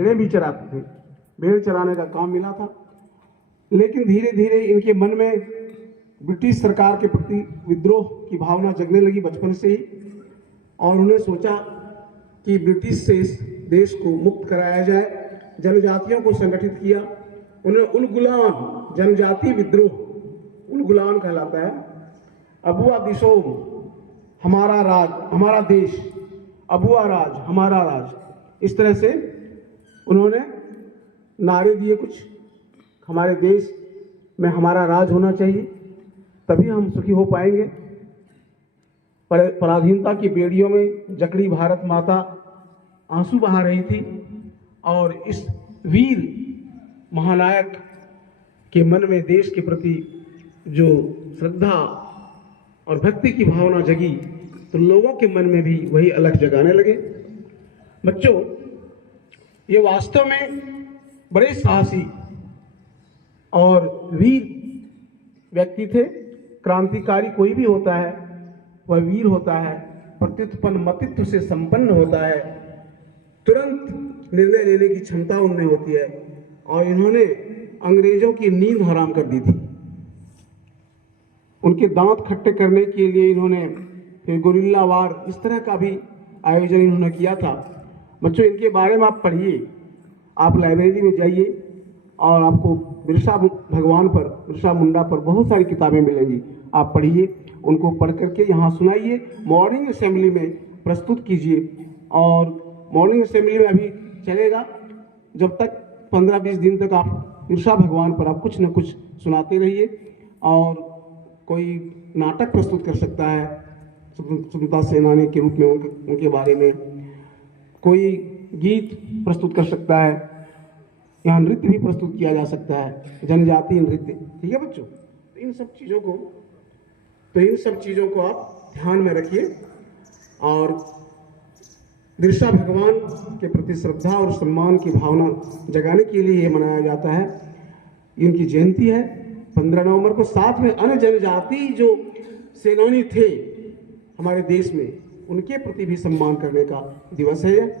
भेड़ें भी चराते थे, भेड़ चराने का काम मिला था। लेकिन धीरे धीरे इनके मन में ब्रिटिश सरकार के प्रति विद्रोह की भावना जगने लगी बचपन से ही, और उन्हें सोचा कि ब्रिटिश से इस देश को मुक्त कराया जाए। जनजातियों को संगठित किया, उन्हें उलगुलान जनजाति विद्रोह उलगुलान कहलाता है। अबुआ दिसोम हमारा राज हमारा देश, अबुआ राज हमारा राज, इस तरह से उन्होंने नारे दिए कुछ, हमारे देश में हमारा राज होना चाहिए, तभी हम सुखी हो पाएंगे। पराधीनता की बेड़ियों में जकड़ी भारत माता आंसू बहा रही थी, और इस वीर महानायक के मन में देश के प्रति जो श्रद्धा और भक्ति की भावना जगी, तो लोगों के मन में भी वही अलख जगाने लगे। बच्चों, ये वास्तव में बड़े साहसी और वीर व्यक्ति थे। क्रांतिकारी कोई भी होता है वह वीर होता है, प्रत्युत्पन्न मतित्व से संपन्न होता है, तुरंत निर्णय लेने की क्षमता उनमें होती है, और इन्होंने अंग्रेजों की नींद हराम कर दी थी। उनके दांत खट्टे करने के लिए इन्होंने फिर गुरिल्ला वार इस तरह का भी आयोजन इन्होंने किया था। बच्चों, इनके बारे में आप पढ़िए, आप लाइब्रेरी में जाइए और आपको बिरसा भगवान पर, बिरसा मुंडा पर बहुत सारी किताबें मिलेंगी, आप पढ़िए, उनको पढ़ करके यहाँ सुनाइए, मॉर्निंग असेंबली में प्रस्तुत कीजिए। और मॉर्निंग असेंबली में अभी चलेगा जब तक 15-20 दिन तक आप बिरसा भगवान पर आप कुछ न कुछ सुनाते रहिए। और कोई नाटक प्रस्तुत कर सकता है स्वतंत्रता सेनानी के रूप में उनके बारे में, कोई गीत प्रस्तुत कर सकता है, यहाँ नृत्य भी प्रस्तुत किया जा सकता है, जनजातीय नृत्य। ठीक है बच्चों, तो इन सब चीज़ों को आप ध्यान में रखिए। और बिरसा भगवान के प्रति श्रद्धा और सम्मान की भावना जगाने के लिए ये मनाया जाता है। इनकी जयंती है 15 नवंबर को। साथ में अन्य जनजाति जो सेनानी थे हमारे देश में, उनके प्रति भी सम्मान करने का दिवस है यह।